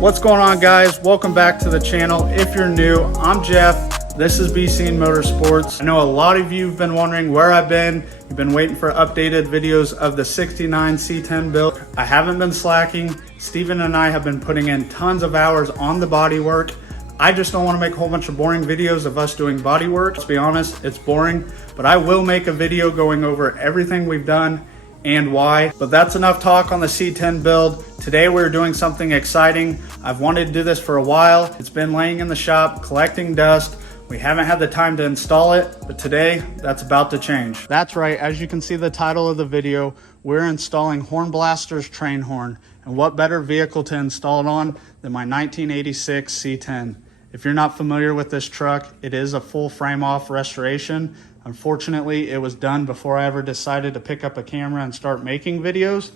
What's going on, guys? Welcome back to the channel. If you're new, I'm Jeff. This is BC Motorsports. I know a lot of you have been wondering where I've been. You've been waiting for updated videos of the 69 C10 build. I haven't been slacking. Steven and I have been putting in tons of hours on the body work. I just don't want to make a whole bunch of boring videos of us doing body work. Let's be honest, it's boring, but I will make a video going over everything we've done and why. But that's enough talk on the C10 build. Today we're doing something exciting. I've wanted to do this for a while. It's been laying in the shop collecting dust. We haven't had the time to install it, but today that's about to change. That's right, as you can see the title of the video, we're installing Hornblasters TRAIN HORN. And what better vehicle to install it on than my 1986 C10. If you're not familiar with this truck, it is a full frame off restoration. Unfortunately, it was done before I ever decided to pick up a camera and start making videos.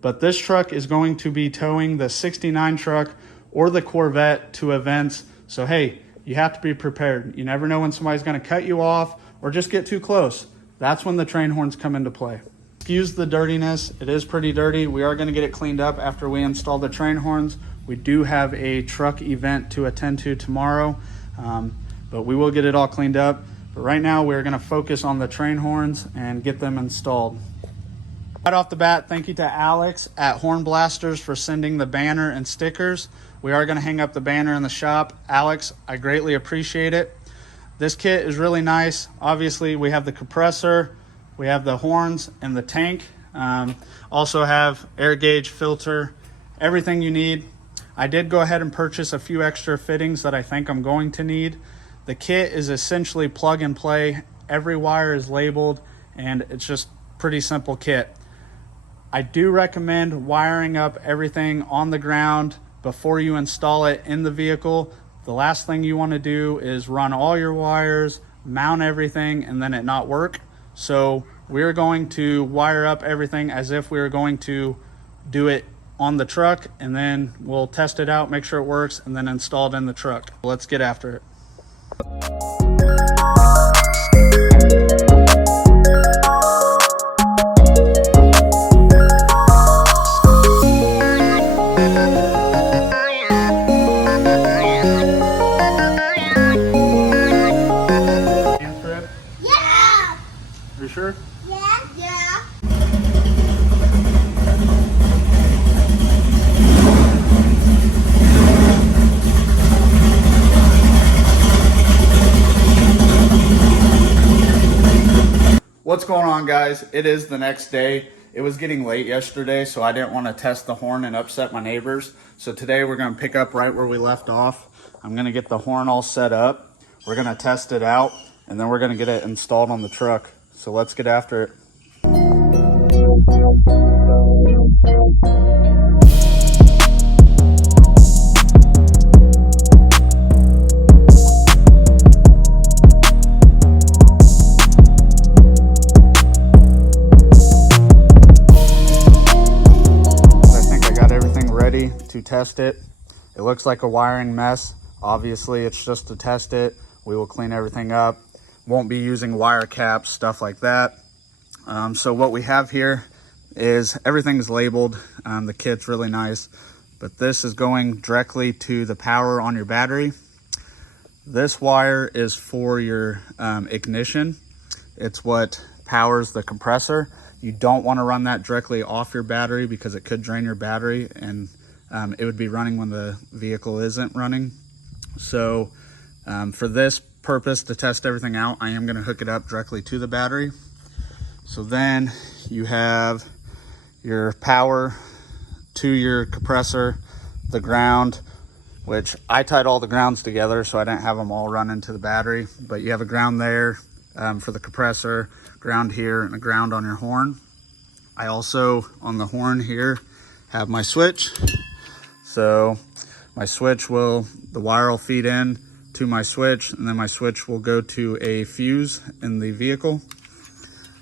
But this truck is going to be towing the 69 truck or the Corvette to events. So hey, you have to be prepared. You never know when somebody's gonna cut you off or just get too close. That's when the train horns come into play. Excuse the dirtiness, it is pretty dirty. We are gonna get it cleaned up after we install the train horns. We do have a truck event to attend to tomorrow, but we will get it all cleaned up. But right now we're gonna focus on the train horns and get them installed. Right off the bat, thank you to Alex at Hornblasters for sending the banner and stickers. We are gonna hang up the banner in the shop. Alex, I greatly appreciate it. This kit is really nice. Obviously we have the compressor, we have the horns and the tank. Also have air gauge, filter, everything you need. I did go ahead and purchase a few extra fittings that I think I'm going to need. The kit is essentially plug and play. Every wire is labeled and it's just pretty simple kit. I do recommend wiring up everything on the ground before you install it in the vehicle. The last thing you want to do is run all your wires, mount everything, and then it not work. So we're going to wire up everything as if we were going to do it on the truck, and then we'll test it out, make sure it works, and then install it in the truck. Let's get after it. You sure? Yeah. Yeah. What's going on, guys? It is the next day. It was getting late yesterday, so I didn't want to test the horn and upset my neighbors. So today we're going to pick up right where we left off. I'm going to get the horn all set up. We're going to test it out, and then we're going to get it installed on the truck. So let's get after it. To test it. It looks like a wiring mess. Obviously it's just to test it. We will clean everything up. Won't be using wire caps, stuff like that. So what we have here is everything's labeled. The kit's really nice, but this is going directly to the power on your battery. This wire is for your ignition. It's what powers the compressor. You don't want to run that directly off your battery because it could drain your battery, and it would be running when the vehicle isn't running. So for this purpose, to test everything out, I am going to hook it up directly to the battery. So then you have your power to your compressor, the ground, which I tied all the grounds together so I didn't have them all run into the battery. But you have a ground there for the compressor, ground here, and a ground on your horn. I also, on the horn here, have my switch. So my switch the wire will feed in to my switch, and then my switch will go to a fuse in the vehicle.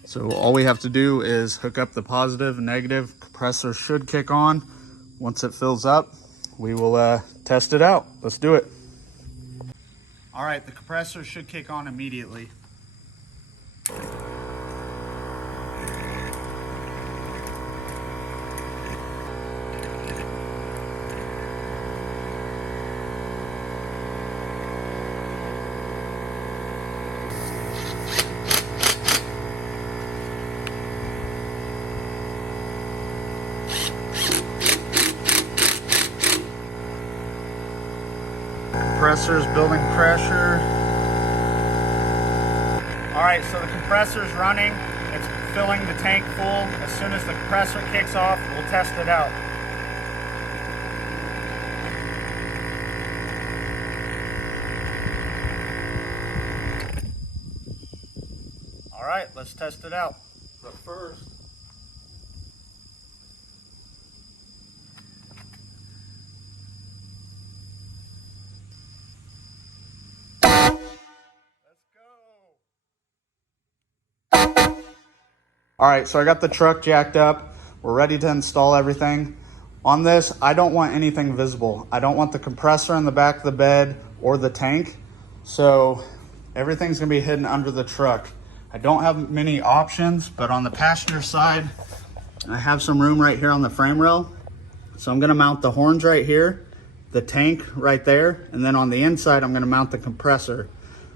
So all we have to do is hook up the positive and negative. Compressor should kick on. Once it fills up, we will test it out. Let's do it. All right, the compressor should kick on immediately. Compressor is building pressure. All right, so the compressor is running. It's filling the tank full. As soon as the compressor kicks off, we'll test it out. All right, let's test it out. But first, all right, so I got the truck jacked up. We're ready to install everything. On this, I don't want anything visible. I don't want the compressor in the back of the bed or the tank. So everything's gonna be hidden under the truck. I don't have many options, but on the passenger side, I have some room right here on the frame rail. So I'm gonna mount the horns right here, the tank right there, and then on the inside, I'm gonna mount the compressor.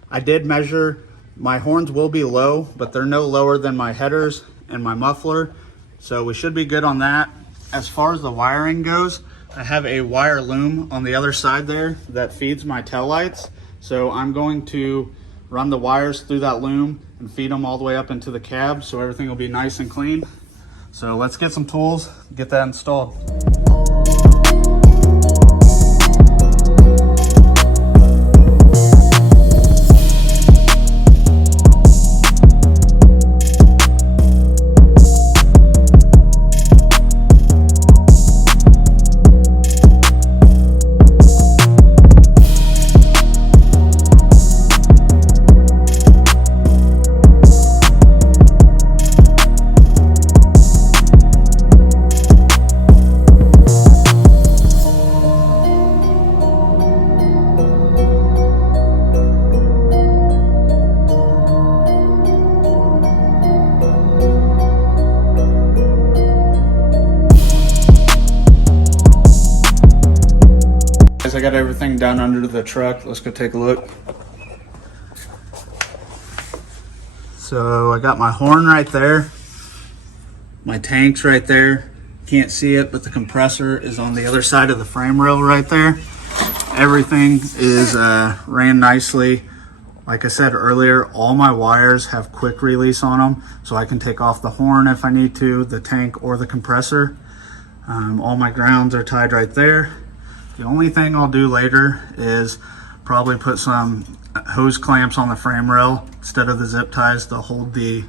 I did measure, my horns will be low, but they're no lower than my headers and my muffler. So we should be good on that. As far as the wiring goes, I have a wire loom on the other side there that feeds my tail lights. So I'm going to run the wires through that loom and feed them all the way up into the cab so everything will be nice and clean. So let's get some tools, get that installed. I got everything down under the truck. Let's go take a look. So I got my horn right there. My tank's right there. Can't see it, but the compressor is on the other side of the frame rail right there. Everything is ran nicely. Like I said earlier, all my wires have quick release on them, so I can take off the horn if I need to, the tank or the compressor. All my grounds are tied right there. The only thing I'll do later is probably put some hose clamps on the frame rail instead of the zip ties to hold the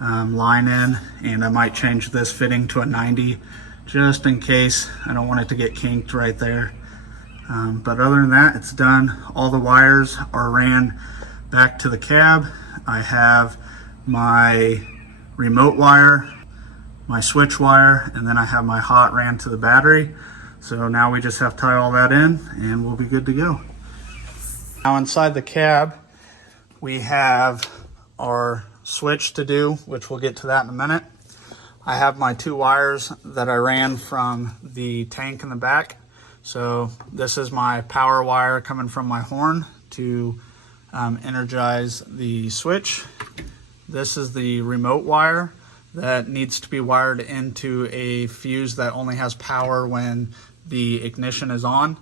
line in, and I might change this fitting to a 90 just in case. I don't want it to get kinked right there. But other than that, it's done. All the wires are ran back to the cab. I have my remote wire, my switch wire, and then I have my hot ran to the battery. So now we just have to tie all that in and we'll be good to go. Now inside the cab, we have our switch to do, which we'll get to that in a minute. I have my two wires that I ran from the tank in the back. So this is my power wire coming from my horn to energize the switch. This is the remote wire that needs to be wired into a fuse that only has power when the ignition is on.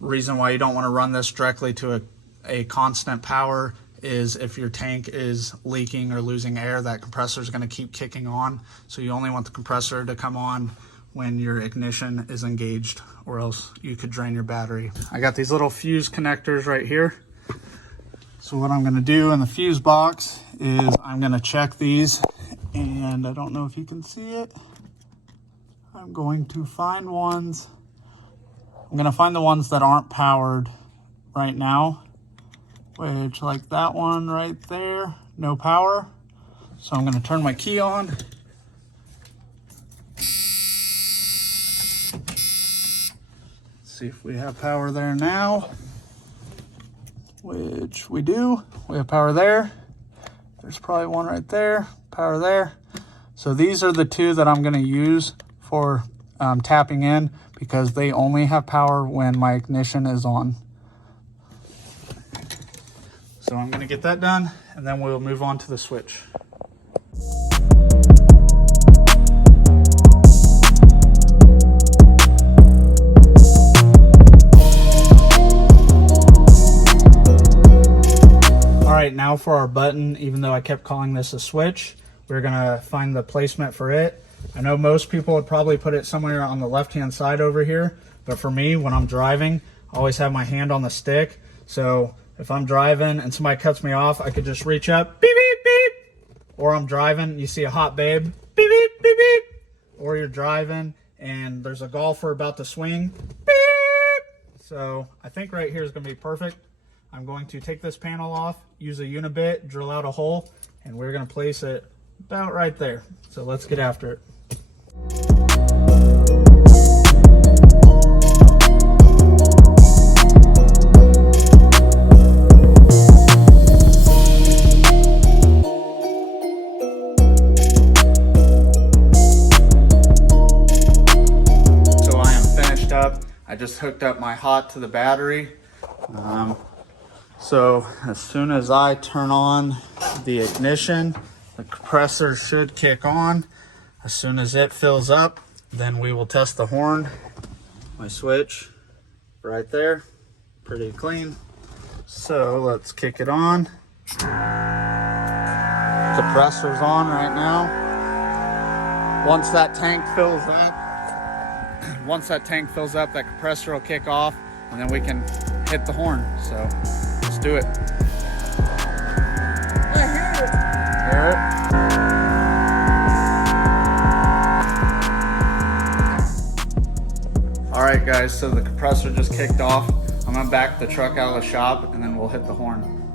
Reason why you don't want to run this directly to a constant power is if your tank is leaking or losing air, that compressor is going to keep kicking on. So you only want the compressor to come on when your ignition is engaged, or else you could drain your battery. I got these little fuse connectors right here. So what I'm going to do in the fuse box is I'm going to check these, and I don't know if you can see it. I'm going to find ones. I'm going to find the ones that aren't powered right now, which, like that one right there, no power. So I'm going to turn my key on. See if we have power there now, which we do. We have power there. There's probably one right there, power there. So these are the two that I'm going to use for tapping in, because they only have power when my ignition is on. So I'm going to get that done, and then we'll move on to the switch. now for our button, even though I kept calling this a switch, we're gonna find the placement for it. I know most people would probably put it somewhere on the left-hand side over here, but for me, when I'm driving, I always have my hand on the stick. So if I'm driving and somebody cuts me off, I could just reach up, beep, beep, beep. Or I'm driving, you see a hot babe, beep, beep, beep, beep. Or you're driving and there's a golfer about to swing, beep. So I think right here is gonna be perfect. I'm going to take this panel off, use a unibit, drill out a hole, and we're gonna place it about right there. So let's get after it. So I am finished up. I just hooked up my hot to the battery. So as soon as I turn on the ignition, the compressor should kick on. As soon as it fills up, then we will test the horn. My switch right there, pretty clean. So let's kick it on. Compressor's on right now. Once that tank fills up, that compressor will kick off, and then we can hit the horn. So let's do it. I hear it. All right, guys, so the compressor just kicked off. I'm gonna back the truck out of the shop and then we'll hit the horn.